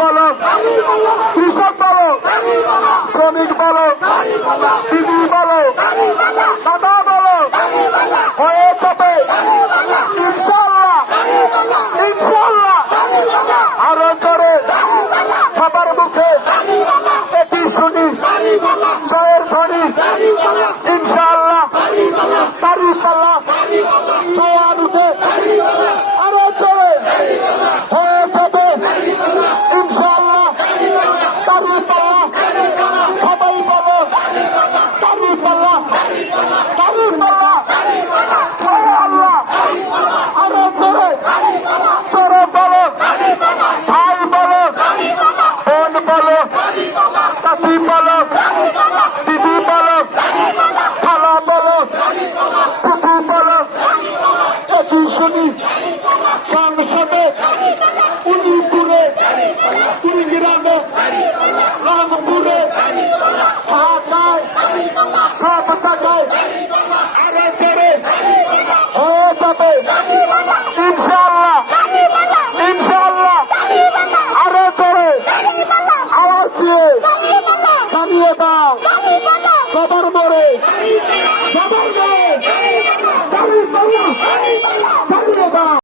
বলো, কৃষক বলো, শ্রমিক বলো, দিদি বলো, দাদা বলো, হয়ে যাবে ইনশাআল্লাহ, ইনশাআল্লাহ। আরো জোরে সবার মুখে এটি শুনি জয়ের ধ্বনি ইনশাআল্লাহ। দাঁড়িপাল্লা জয়ান উঠে আরো জোরে হয়ে যাবে ইনশাআল্লাহ। দাঁড়িপাল্লা সবাই বলো, দাঁড়িপাল্লা, দাঁড়িপাল্লা জয় আল্লাহ। আরো জোরে জোরে বলো, ভাই বলো, বোন বলো, চাচি বলো, দিদি বলো, খালা বলো, ফুফু বলো, এটি শুনি সংসদে, উলিপুরে, কুড়িগ্রামে, রংপুরে, ঢাকায়, সব জায়গায় আরো জোরে হয়ে যাবে ইনশাআল্লাহ, ইনশাআল্লাহ। আরো জোরে আওয়াজ দিয়ে জানিয়ে দাও সবার মোড়ে, সবার মোড়ে দাঁড়িপাল্লা।